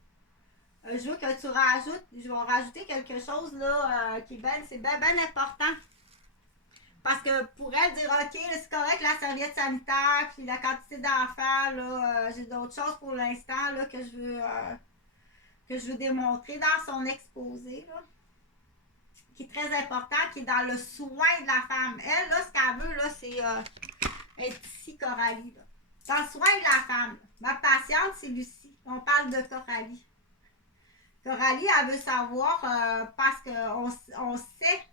je veux que tu rajoutes, je vais rajouter quelque chose là, qui est bien important. Parce que pour elle, dire OK, c'est correct la serviette sanitaire, puis la quantité d'enfants, là, j'ai d'autres choses pour l'instant là, que je veux démontrer dans son exposé, là, qui est très important, qui est dans le soin de la femme. Elle, là, ce qu'elle veut, là, c'est être ici, Coralie. Là. Dans le soin de la femme. Ma patiente, c'est Lucie. On parle de Coralie. Coralie, elle veut savoir, parce qu'on sait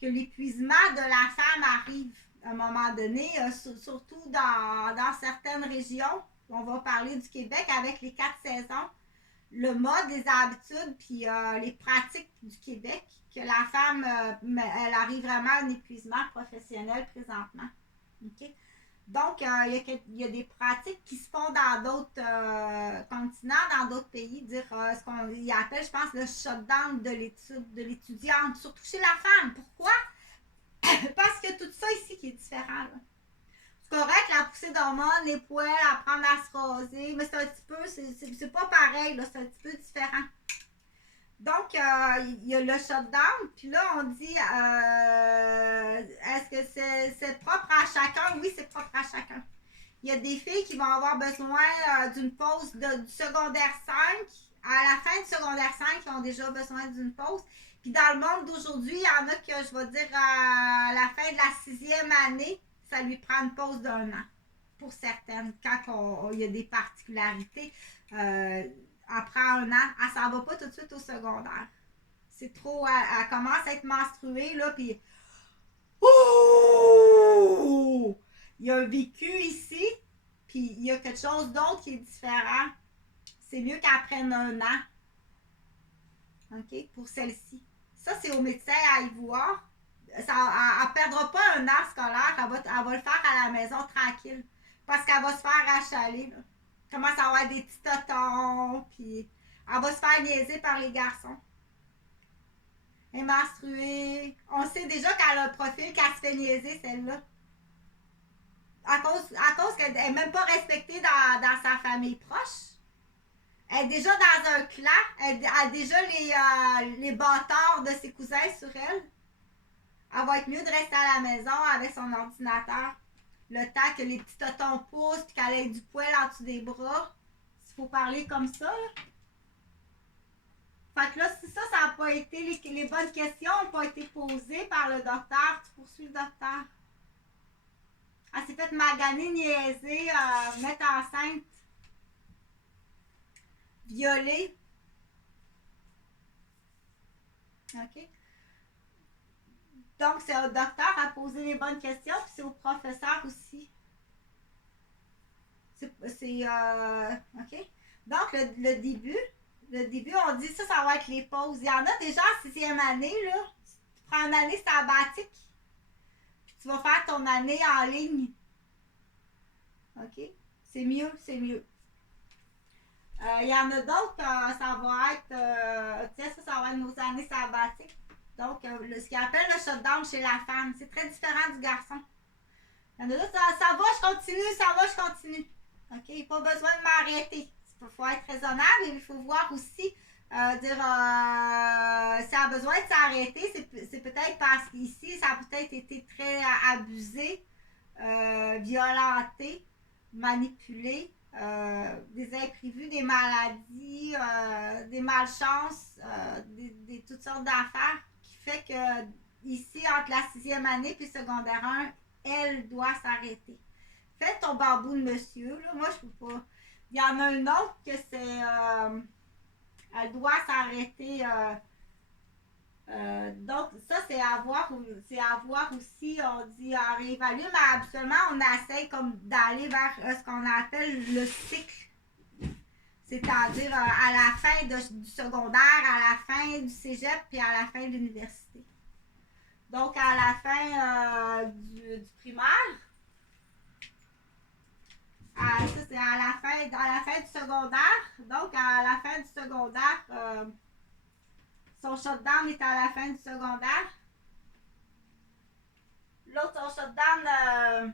que l'épuisement de la femme arrive à un moment donné, surtout dans certaines régions. On va parler du Québec avec les 4 saisons. Le mode, les habitudes, puis les pratiques du Québec, que la femme, elle arrive vraiment à un épuisement professionnel présentement. Okay? Donc, il y a des pratiques qui se font dans d'autres continents, dans d'autres pays, dire ce qu'on appelle, je pense, le shutdown de l'étudiante, surtout chez la femme. Pourquoi? Parce que tout ça ici qui est différent. Là. C'est correct, la poussée d'hormones, les poils, apprendre à se raser, mais c'est un petit peu, c'est pas pareil, là, c'est un petit peu différent. Donc, il y a le shutdown, puis là, on dit, est-ce que c'est propre à chacun? Oui, c'est propre à chacun. Il y a des filles qui vont avoir besoin d'une pause du secondaire 5. À la fin du secondaire 5, ils ont déjà besoin d'une pause. Puis dans le monde d'aujourd'hui, il y en a que, je vais dire, à la fin de la 6e année, ça lui prend une pause d'1 an. Pour certaines, quand il y a des particularités. Après 1 an, elle s'en va pas tout de suite au secondaire. C'est trop, elle commence à être menstruée, là, puis ouh! Il y a un vécu ici, puis il y a quelque chose d'autre qui est différent. C'est mieux qu'elle prenne 1 an. OK? Pour celle-ci. Ça, c'est au médecin à y voir. Ça, elle ne perdra pas 1 an scolaire. Elle va le faire à la maison tranquille. Parce qu'elle va se faire achaler. Là. Elle commence à avoir des petits totons. Puis elle va se faire niaiser par les garçons. Elle est menstruée. On sait déjà qu'elle a le profil qu'elle se fait niaiser, celle-là. À cause qu'elle n'est même pas respectée dans sa famille proche. Elle est déjà dans un clan. Elle a déjà les bâtards de ses cousins sur elle. Elle va être mieux de rester à la maison avec son ordinateur. Le temps que les petits totons poussent et qu'elle ait du poil en dessous des bras. Il faut parler comme ça. Là. Fait que là, si ça n'a pas été, les bonnes questions n'ont pas été posées par le docteur, tu poursuis le docteur. Elle s'est fait maganer, niaiser, mettre enceinte, violer. OK? Donc, c'est au docteur à poser les bonnes questions, puis c'est au professeur aussi. OK? Donc, le début, on dit ça va être les pauses. Il y en a déjà en 6e année, là. Tu prends une année sabbatique, puis tu vas faire ton année en ligne. OK? C'est mieux, c'est mieux. Il y en a d'autres, ça va être, ça va être nos années sabbatiques. Donc, ce qu'ils appelle le shutdown chez la femme, c'est très différent du garçon. Il y en a d'autres, ça va, je continue. OK? Il n'y a pas besoin de m'arrêter. Il faut être raisonnable et il faut voir aussi, dire, si elle a besoin de s'arrêter, c'est peut-être parce qu'ici, ça a peut-être été très abusé, violenté, manipulé. Des imprévus, des maladies, des malchances, toutes sortes d'affaires qui fait que ici, entre la 6e année puis secondaire 1, elle doit s'arrêter. Fais ton bambou de monsieur, là. Moi, je peux pas. Il y en a un autre que c'est... elle doit s'arrêter... donc, ça, c'est à voir aussi, on dit à réévaluer, mais habituellement, on essaie comme d'aller vers ce qu'on appelle le cycle. C'est-à-dire à la fin du secondaire, à la fin du cégep, puis à la fin de l'université. Donc, à la fin du primaire, ça c'est à la fin du secondaire. Donc, à la fin du secondaire, son shutdown est à la fin du secondaire. L'autre, son shutdown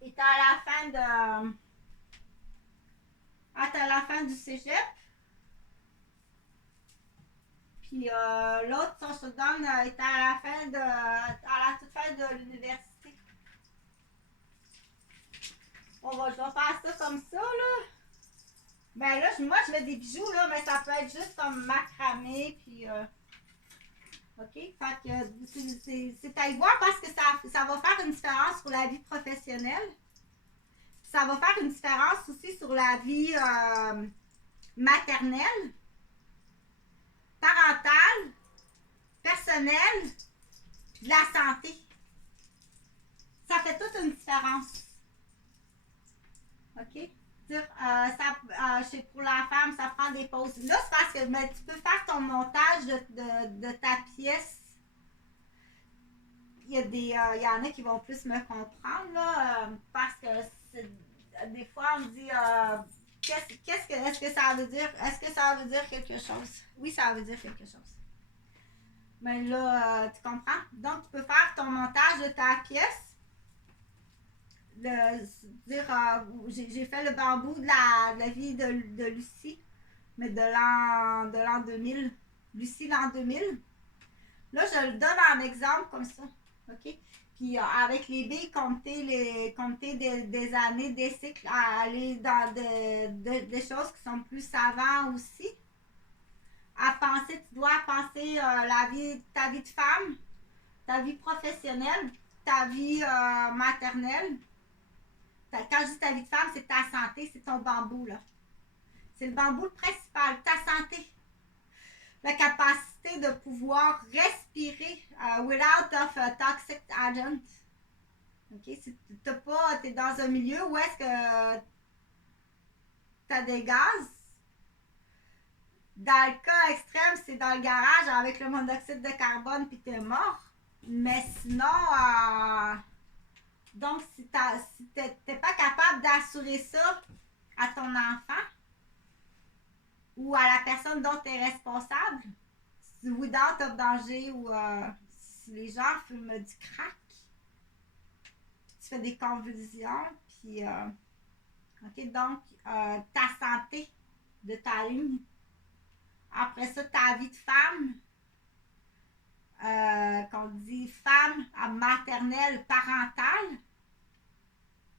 est à la fin la fin du cégep. Puis l'autre, son shutdown est à la toute fin de l'université. Je vais faire ça comme ça, là. Ben là, moi, je mets des bijoux, là, mais ça peut être juste comme macramé, puis... OK? Fait que c'est à y voir parce que ça va faire une différence pour la vie professionnelle. Ça va faire une différence aussi sur la vie maternelle, parentale, personnelle, puis de la santé. Ça fait toute une différence. OK? Pour la femme, ça prend des pauses. Là, c'est parce que tu peux faire ton montage de ta pièce. Il y en a qui vont plus me comprendre, là, parce que des fois, on me dit est-ce que ça veut dire? Est-ce que ça veut dire quelque chose? Oui, ça veut dire quelque chose. Mais là, tu comprends? Donc, tu peux faire ton montage de ta pièce. J'ai fait le bambou de la vie de Lucie, mais de l'an 2000. Lucie, l'an 2000. Là, je le donne en exemple comme ça. OK? Puis avec les billes, compter des années, des cycles, à aller dans des choses qui sont plus savantes aussi. Tu dois penser ta vie de femme, ta vie professionnelle, ta vie maternelle. Quand je dis ta vie de femme, c'est ta santé, c'est ton bambou, là. C'est le bambou le principal, ta santé. La capacité de pouvoir respirer without of a toxic agent. OK? Si t'es dans un milieu où est-ce que t'as des gaz. Dans le cas extrême, c'est dans le garage avec le monoxyde de carbone puis t'es mort. Mais sinon, donc si t'es pas capable d'assurer ça à ton enfant ou à la personne dont tu es responsable, without of danger ou si les gens fument du crack, tu fais des convulsions, puis OK, donc ta santé de ta ligne. Après ça, ta vie de femme, qu'on dit femme maternelle, parentale,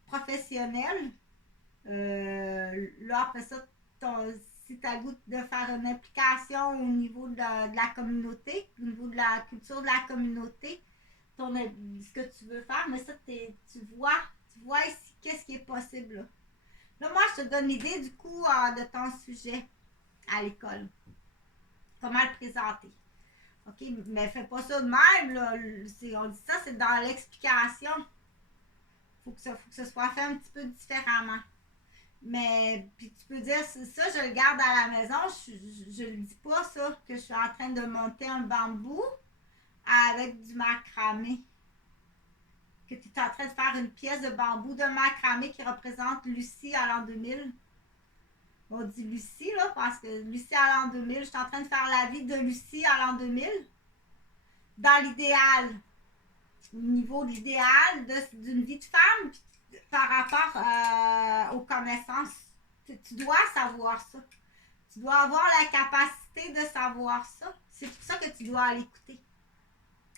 professionnelle. Là, après ça, si tu as le goût de faire une implication au niveau de la communauté, au niveau de la culture de la communauté, ce que tu veux faire, mais ça, tu vois ici qu'est-ce qui est possible. Là, moi, je te donne l'idée du coup de ton sujet à l'école. Comment le présenter. OK, mais fais pas ça de même, là. On dit ça, c'est dans l'explication. Faut que ce soit fait un petit peu différemment. Mais, puis tu peux dire, ça, je le garde à la maison, je le dis pas, ça, que je suis en train de monter un bambou avec du macramé. Que tu es en train de faire une pièce de bambou de macramé qui représente Lucie à l'an 2000. On dit Lucie, là, parce que Lucie à l'an 2000, je suis en train de faire la vie de Lucie à l'an 2000. Dans l'idéal, au niveau de l'idéal d'une vie de femme, par rapport aux connaissances. Tu dois savoir ça. Tu dois avoir la capacité de savoir ça. C'est pour ça que tu dois l'écouter.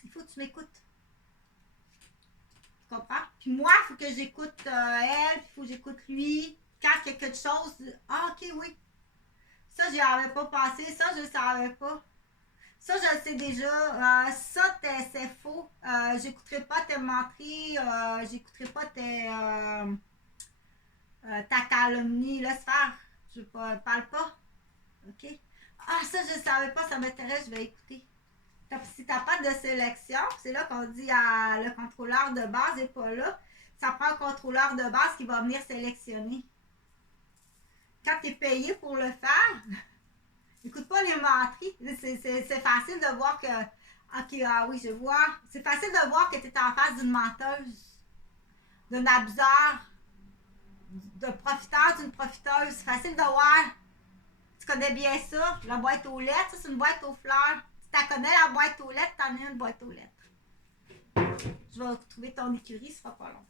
Il faut que tu m'écoutes. Tu comprends? Puis moi, il faut que j'écoute elle, puis il faut que j'écoute lui. Quand il y a quelque chose, OK, oui. Ça, j'y avais pas pensé. Ça, je ne savais pas. Ça, je le sais déjà. Ça, c'est faux. J'écouterai pas tes menteries. J'écouterai pas ta calomnie. Laisse faire. Je parle pas. OK? Ah, ça, je savais pas. Ça m'intéresse. Je vais écouter. Si tu n'as pas de sélection, c'est là qu'on dit le contrôleur de base n'est pas là. Ça prend un contrôleur de base qui va venir sélectionner. Quand tu es payé pour le faire, écoute pas les menteries. C'est facile de voir que. Ok, ah oui, je vois. C'est facile de voir que tu es en face d'une menteuse, d'un abuseur, d'un profiteur, d'une profiteuse. C'est facile de voir. Tu connais bien ça. La boîte aux lettres, ça, c'est une boîte aux fleurs. Si tu connais la boîte aux lettres, t'en as une boîte aux lettres. Je vais trouver ton écurie, ce sera pas long.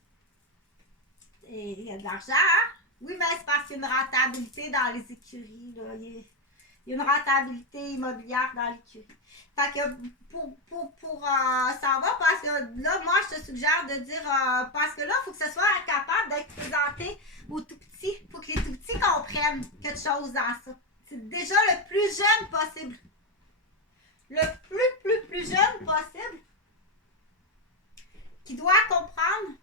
Et il y a de l'argent, hein? Oui, mais c'est parce qu'il y a une rentabilité dans les écuries. Là. Il y a une rentabilité immobilière dans l'écurie. Fait que pour savoir, parce que là, moi, je te suggère de dire, parce que là, il faut que ce soit capable d'être présenté aux tout petits. Il faut que les tout petits comprennent quelque chose dans ça. C'est déjà le plus jeune possible. Le plus jeune possible qui doit comprendre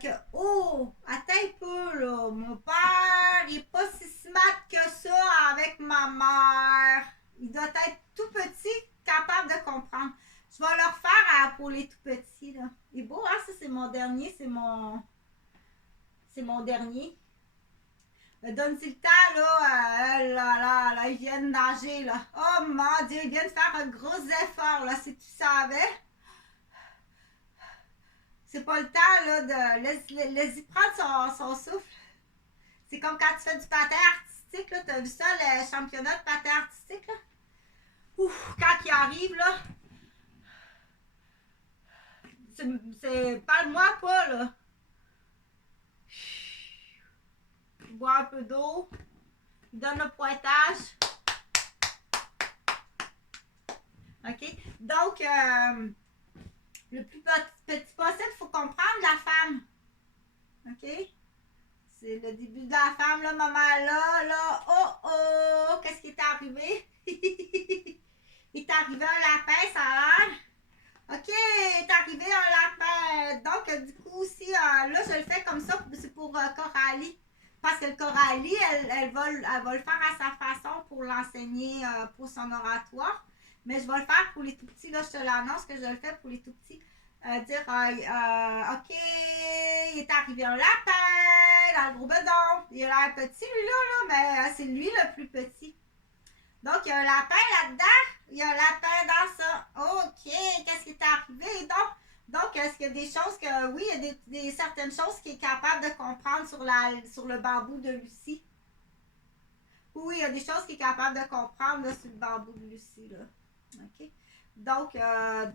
que, oh, attends un peu, là, mon père, il est pas si smart que ça avec ma mère. Il doit être tout petit, capable de comprendre. Je vais le refaire pour les tout petits, là. Il est beau, hein, ça, c'est mon dernier, c'est mon dernier. Donne-t-il le temps, là, ils viennent nager, là. Oh, mon Dieu, ils viennent faire un gros effort, là, si tu savais. C'est pas le temps, là, de laisse-y prendre son souffle. C'est comme quand tu fais du patin artistique, là. T'as vu ça, le championnat de patin artistique, là? Ouf, quand il arrive, là. Parle-moi pas, là. Il boit un peu d'eau. Il donne le pointage. OK? Donc, le plus petit possible, il faut comprendre la femme. OK? C'est le début de la femme, là, maman, là. Oh, qu'est-ce qui est arrivé? Il est arrivé un lapin, ça a l'air. OK, il est arrivé un lapin. Donc, du coup, aussi, là, je le fais comme ça, c'est pour Coralie. Parce que Coralie, elle va le faire à sa façon pour l'enseigner pour son oratoire. Mais je vais le faire pour les tout petits. Là, je te l'annonce que je le fais pour les tout petits. Dire, OK, il est arrivé un lapin dans le gros bedon. Il a l'air petit, lui, mais c'est lui le plus petit. Donc, il y a un lapin là-dedans. Il y a un lapin dans ça. OK, qu'est-ce qui est arrivé? Donc est-ce qu'il y a des choses que... Oui, il y a des certaines choses qu'il est capable de comprendre sur le bambou de Lucie. Oui, il y a des choses qu'il est capable de comprendre là, sur le bambou de Lucie. Là. OK? Donc, là,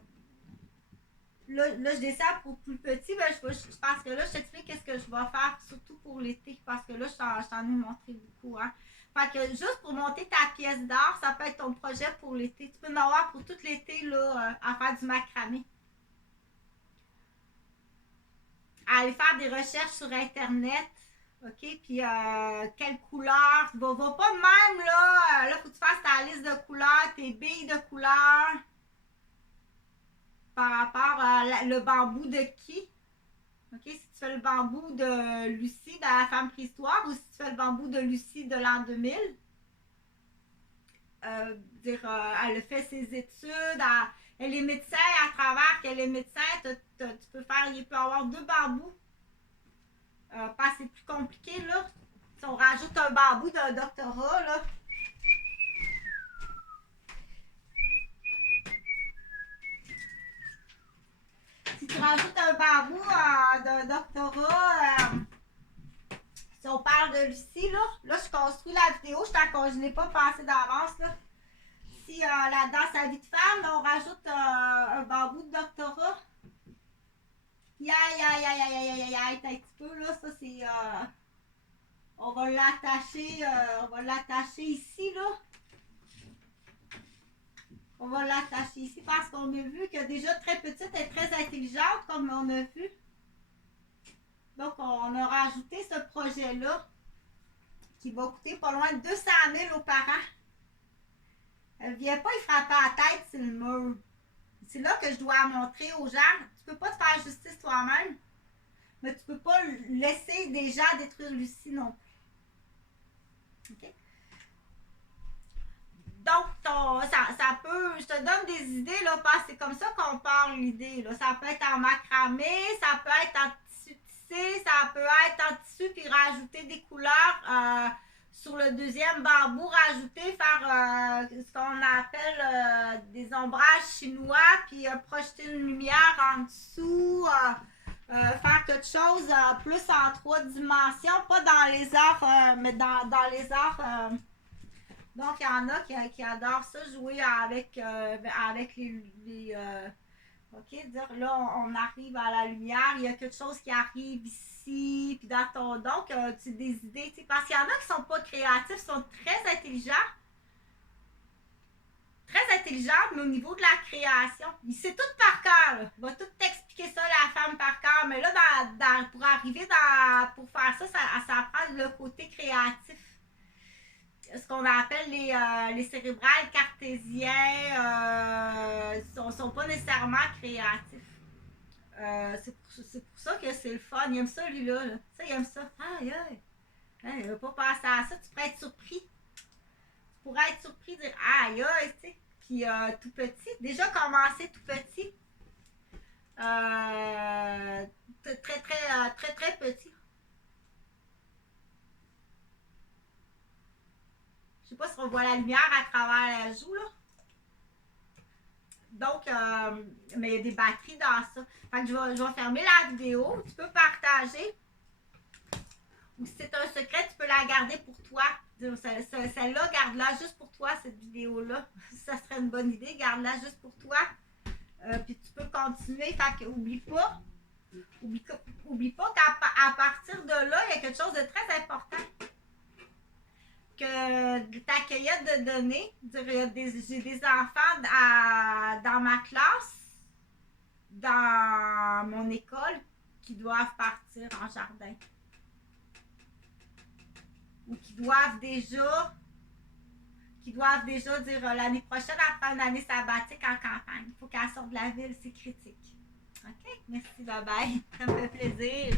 je descends pour plus petit. Ben, parce que là, je t'explique qu'est-ce que je vais faire, surtout pour l'été. Parce que là, je t'en ai montré beaucoup. Hein? Fait que juste pour monter ta pièce d'art, ça peut être ton projet pour l'été. Tu peux en avoir pour tout l'été là, à faire du macramé. À aller faire des recherches sur Internet. OK? Puis, quelle couleur? Va pas de même, là. Là, faut que tu fasses ta liste de couleurs, tes billes de couleurs. Par rapport à le bambou de qui? OK? Si tu fais le bambou de Lucie dans la femme préhistoire ou si tu fais le bambou de Lucie de l'an 2000. Elle a fait ses études, elle est médecin, à travers qu'elle est médecin, tu peux faire, il peut y avoir deux bambous. Parce que c'est plus compliqué, là. Si on rajoute un bambou d'un doctorat, là. Si tu rajoutes un bambou d'un doctorat, si on parle de Lucie, là, je construis la vidéo, je n'ai pas pensé d'avance, là. Si dans sa vie de femme, là, on rajoute un bambou de doctorat. Aïe, un petit peu, là, ça c'est... on va l'attacher ici, là. On va l'attacher ici parce qu'on a vu que déjà très petite et très intelligente, comme on a vu. Donc, on a rajouté ce projet-là qui va coûter pas loin de 200 000 aux parents. Elle vient pas y frapper la tête sur le mur. C'est là que je dois montrer aux gens, tu peux pas te faire justice toi-même, mais tu peux pas laisser des gens détruire Lucie non plus. OK? Donc, ça peut, je te donne des idées, là, parce que c'est comme ça qu'on parle l'idée. Là. Ça peut être en macramé, ça peut être en tissu tissé, ça peut être en tissu, puis rajouter des couleurs sur le deuxième bambou, rajouter, faire ce qu'on appelle des ombrages chinois, puis projeter une lumière en dessous, faire quelque chose plus en 3 dimensions, pas dans les arts, mais dans les arts. Donc, il y en a qui adorent ça, jouer avec OK, dire là, on arrive à la lumière, il y a quelque chose qui arrive ici, puis dans ton. Donc, tu as des idées, tu sais, parce qu'il y en a qui sont pas créatifs, sont très intelligents, mais au niveau de la création. Il sait tout par cœur, là. Il va tout t'expliquer ça, la femme par cœur, mais là, pour arriver pour faire ça, ça prend le côté créatif. Ce qu'on appelle les cérébrales cartésiens sont pas nécessairement créatifs. C'est pour ça que c'est le fun. Il aime ça, lui-là. Là. Ça, il aime ça. Aïe, aïe. Il veut pas penser à ça. Tu pourrais être surpris. Tu pourrais être surpris de dire aïe, aïe, tu sais. Puis tout petit. Déjà commencer tout petit. Très petit. Je sais pas si on voit la lumière à travers la joue, là. Donc, mais il y a des batteries dans ça. Fait que je vais fermer la vidéo. Tu peux partager. Ou si c'est un secret, tu peux la garder pour toi. Celle-là, garde-la juste pour toi, cette vidéo-là. Ça serait une bonne idée. Garde-la juste pour toi. Puis tu peux continuer. Fait que oublie pas qu'à partir de là, il y a quelque chose de très important. Que ta cueillette de données, j'ai des enfants dans ma classe, dans mon école, qui doivent partir en jardin. Ou qui doivent déjà dire l'année prochaine, après une année sabbatique en campagne. Il faut qu'elle sorte de la ville, c'est critique. OK? Merci, bye bye. Ça me fait plaisir.